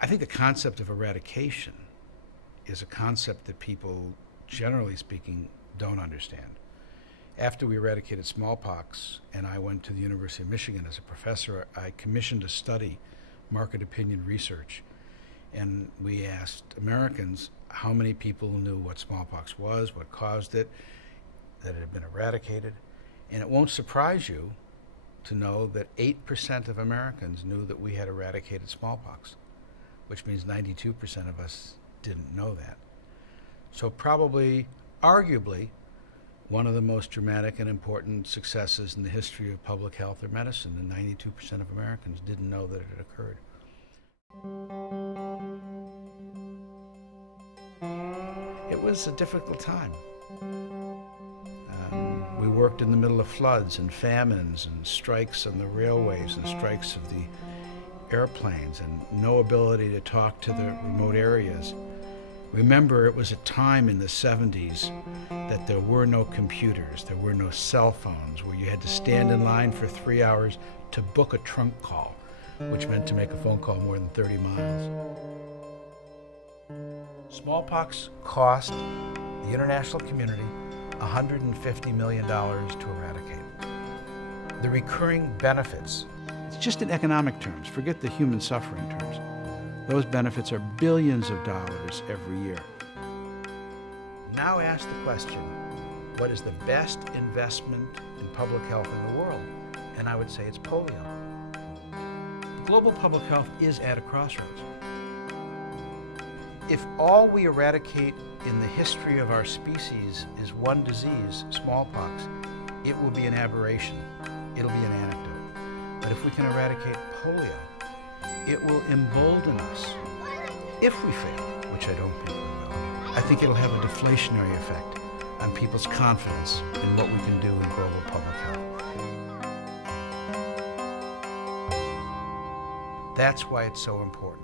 I think the concept of eradication is a concept that people, generally speaking, don't understand. After we eradicated smallpox and I went to the University of Michigan as a professor, I commissioned a study, market opinion research, and we asked Americans how many people knew what smallpox was, what caused it, that it had been eradicated. And it won't surprise you to know that 8% of Americans knew that we had eradicated smallpox, which means 92% of us didn't know that. So probably, arguably, one of the most dramatic and important successes in the history of public health or medicine, and 92% of Americans didn't know that it had occurred. It was a difficult time. We worked in the middle of floods and famines and strikes on the railways and strikes of the airplanes and no ability to talk to the remote areas. Remember, it was a time in the 70s that there were no computers, there were no cell phones, where you had to stand in line for 3 hours to book a trunk call, which meant to make a phone call more than 30 miles. Smallpox cost the international community $150 million to eradicate. The recurring benefits, it's just in economic terms, forget the human suffering terms. Those benefits are billions of dollars every year. Now ask the question, what is the best investment in public health in the world? And I would say it's polio. Global public health is at a crossroads. If all we eradicate in the history of our species is one disease, smallpox, it will be an aberration. It'll be an anecdote. But if we can eradicate polio, it will embolden us. If we fail, which I don't think we will, I think it'll have a deflationary effect on people's confidence in what we can do in global public health. That's why it's so important.